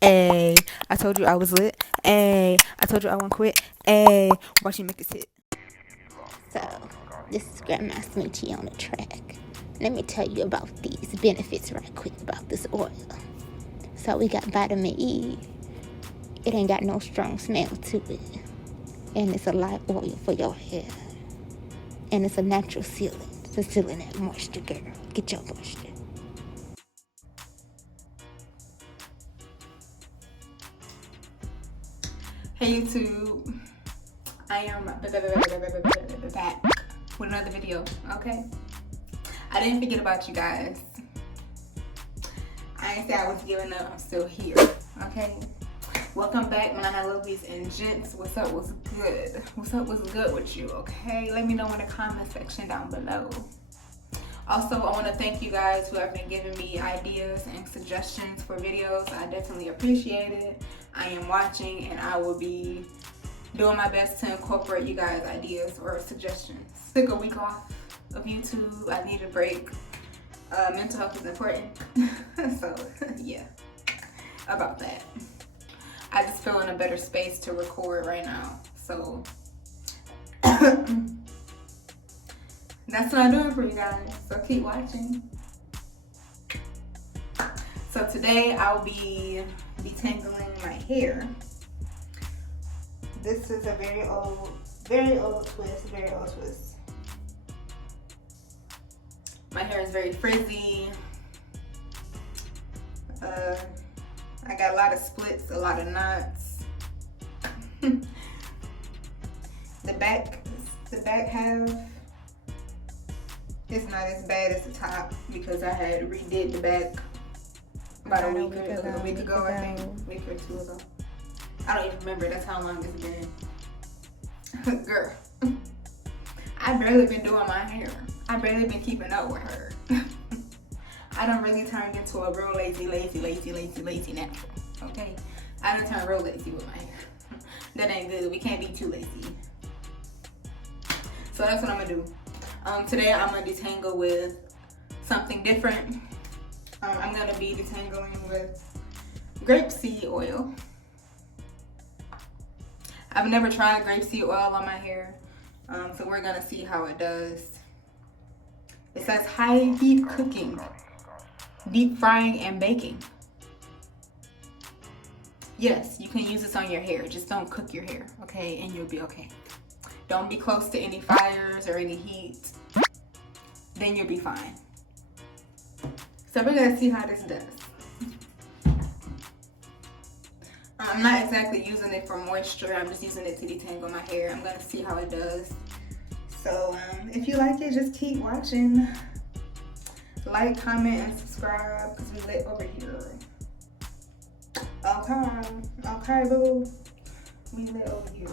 Ayy, I told you I was lit. Ayy, I told you I won't quit. Ayy, watch you make this hit. So, this is Grandma Smoochie on the track. Let me tell you about these benefits right quick about this oil. So we got vitamin E. It ain't got no strong smell to it. And it's a light oil for your hair. And it's a natural sealant. It's sealing that moisture, girl. Get your moisture. Hey YouTube, I am back with another video, okay? I didn't forget about you guys. I ain't say I was giving up, I'm still here, okay? Welcome back, my ladies and gents. What's up, what's good? What's up, what's good with you, okay? Let me know in the comment section down below. Also, I want to thank you guys who have been giving me ideas and suggestions for videos. I definitely appreciate it. I am watching and I will be doing my best to incorporate you guys' ideas or suggestions. Took a week off of YouTube. I need a break. Mental health is important. So, yeah, about that. I just feel in a better space to record right now. So, that's what I'm doing for you guys, so keep watching. So today I'll be detangling my hair. This is a very old twist. My hair is very frizzy. I got a lot of splits, a lot of knots. The back half, it's not as bad as the top because I had redid the back about a week ago, I think, a week or two ago. I don't even remember, that's how long it's been. Girl, I barely been doing my hair. I barely been keeping up with her. I done really turned into a real lazy natural, okay? I done turned real lazy with my hair. That ain't good, we can't be too lazy. So that's what I'm gonna do. Today I'm gonna detangle with something different. I'm gonna be detangling with grapeseed oil. I've never tried grapeseed oil on my hair, so we're gonna see how it does. It says high heat cooking, deep frying and baking. Yes, you can use this on your hair, just don't cook your hair, okay, and you'll be okay. Don't be close to any fires or any heat, then you'll be fine. So we're gonna see how this does. I'm not exactly using it for moisture, I'm just using it to detangle my hair. I'm gonna see how it does. So if you like it, just keep watching. Like, comment, and subscribe, because we lit over here. Okay, boo. We lit over here.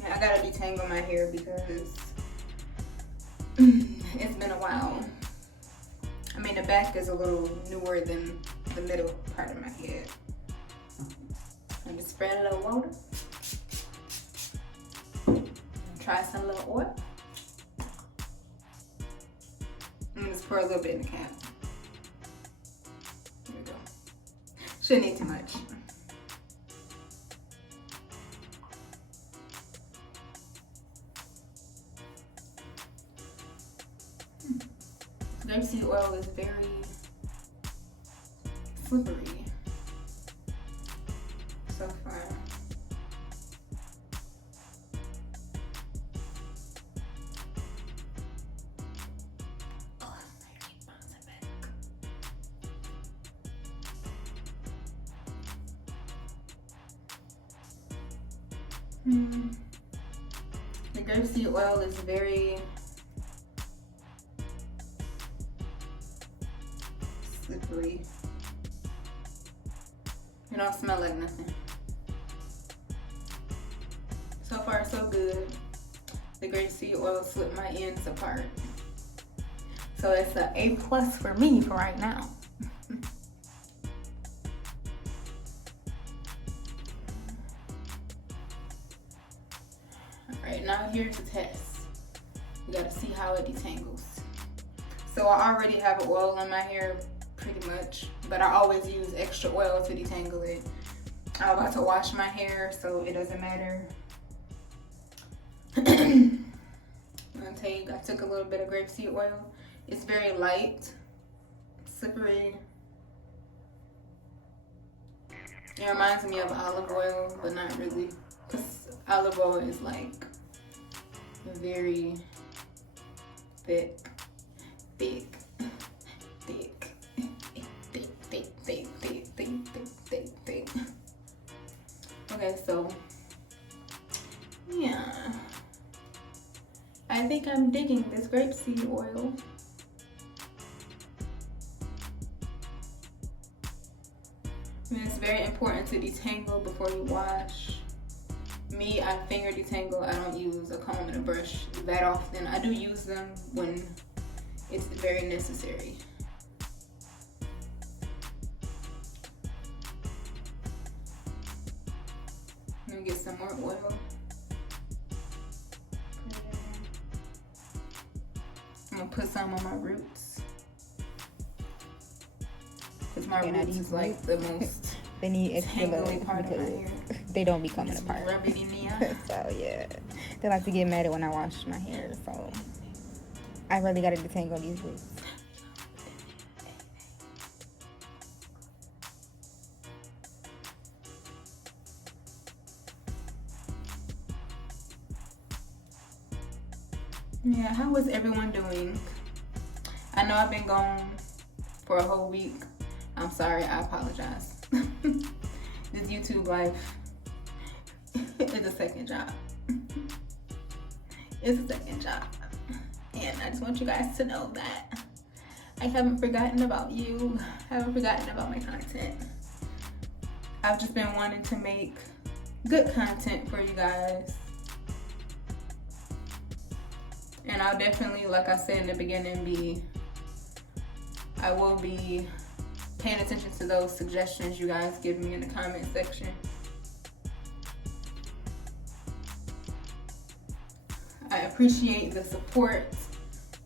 Yeah, I gotta detangle my hair because it's been a while. I mean, the back is a little newer than the middle part of my head. Let me spread a little water. Try some little oil. I'm gonna just pour a little bit in the cap. There we go. Shouldn't need too much. Grapeseed oil is very slippery so far. Oh, I keep bouncing back. The grapeseed oil is very slippery. It don't smell like nothing. So far so good. The grapeseed oil slipped my ends apart. So it's an A+ for me for right now. Alright, now here's the test. We gotta see how it detangles. So I already have oil in my hair pretty much. But I always use extra oil to detangle it. I'm about to wash my hair, so it doesn't matter. I'm gonna tell you, I took a little bit of grapeseed oil. It's very light, slippery. It reminds me of olive oil, but not really, because olive oil is like very thick. Okay, so yeah, I think I'm digging this grapeseed oil. And it's very important to detangle before you wash. Me, I finger detangle. I don't use a comb and a brush that often. I do use them when it's very necessary. I'm gonna get some more oil. I'm gonna put some on my roots. Because my roots is like the most they need extra tangly part of my hair. They don't be coming Just apart. rub it in the eye. So yeah, they like to get mad at when I wash my hair. So I really gotta detangle these roots. Yeah, how is everyone doing? I know I've been gone for a whole week. I'm sorry, I apologize. This YouTube life is a second job. It's a second job. And I just want you guys to know that I haven't forgotten about you. I haven't forgotten about my content. I've just been wanting to make good content for you guys. And I'll definitely, like I said in the beginning, I will be paying attention to those suggestions you guys give me in the comment section. I appreciate the support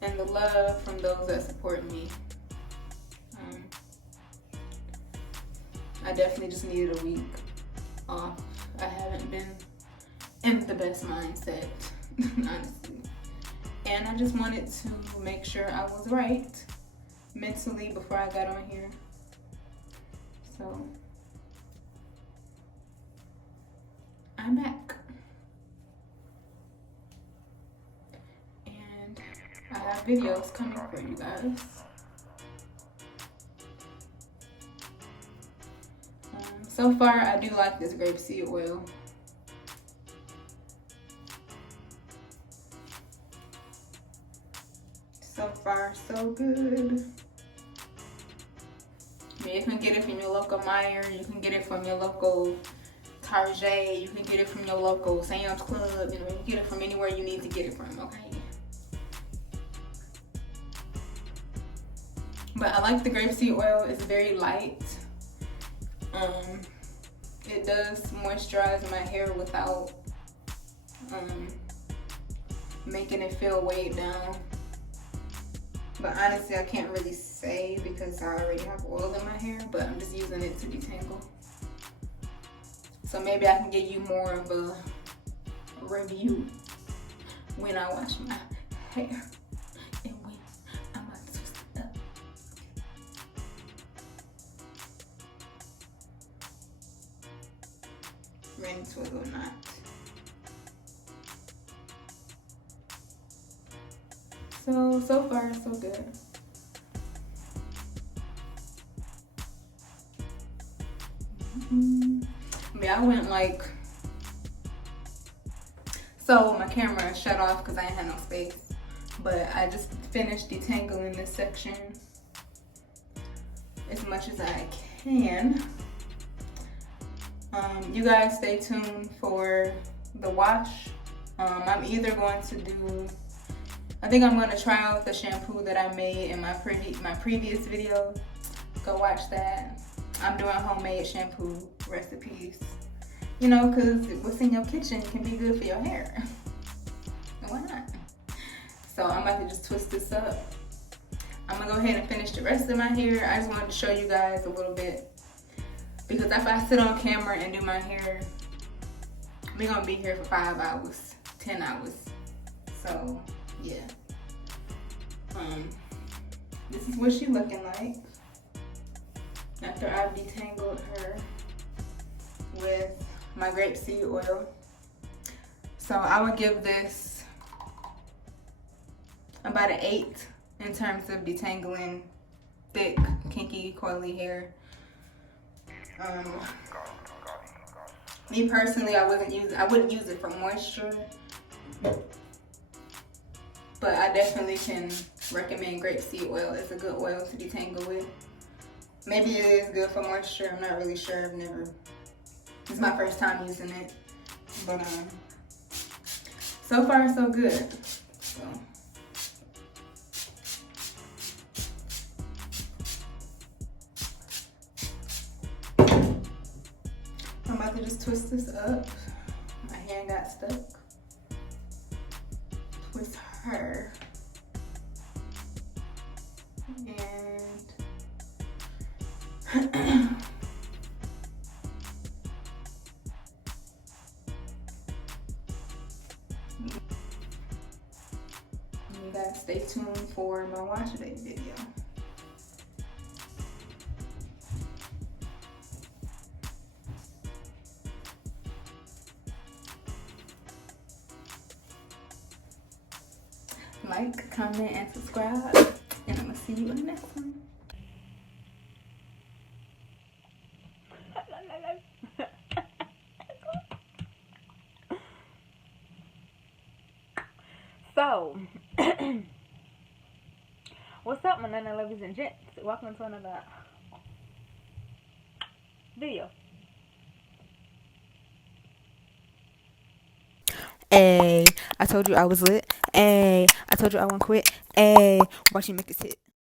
and the love from those that support me. I definitely just needed a week off. I haven't been in the best mindset, honestly. And I just wanted to make sure I was right mentally before I got on here. So I'm back. And I have videos coming for you guys. So far, I do like this grapeseed oil. So far, so good. You can get it from your local Meijer. You can get it from your local Target. You can get it from your local Sam's Club. You know, you can get it from anywhere you need to get it from, okay? But I like the grapeseed oil. It's very light. It does moisturize my hair without making it feel weighed down. But honestly, I can't really say because I already have oil in my hair, but I'm just using it to detangle. So maybe I can give you more of a review when I wash my hair and when I'm about to twist it up. Ready to it or not. So far, so good. I mean, I went like, so my camera shut off because I ain't had no space, but I just finished detangling this section as much as I can. You guys stay tuned for the wash. I'm either going to do, I think I'm going to try out the shampoo that I made in my previous video. Go watch that. I'm doing homemade shampoo recipes. You know, because what's in your kitchen can be good for your hair. Why not? So I'm about to just twist this up. I'm gonna go ahead and finish the rest of my hair. I just wanted to show you guys a little bit, because if I sit on camera and do my hair, we're gonna be here for 5 hours, 10 hours. So yeah. This is what she's looking like after I've detangled her with my grapeseed oil. So I would give this about an 8 in terms of detangling thick, kinky, coily hair. Me personally, I wouldn't use it for moisture, but I definitely can recommend grapeseed oil. It's a good oil to detangle with. Maybe it is good for moisture. I'm not really sure. It's my first time using it, but so far so good. So. I'm about to just twist this up. My hand got stuck. Twist her. And you guys stay tuned for my wash day video. Like, comment, and subscribe, and I'm gonna see you in the next one. So, what's up, my nana ladies and gents? Welcome to another video. Hey, I told you I was lit. Hey, I told you I won't quit. Hey, watch you make this hit.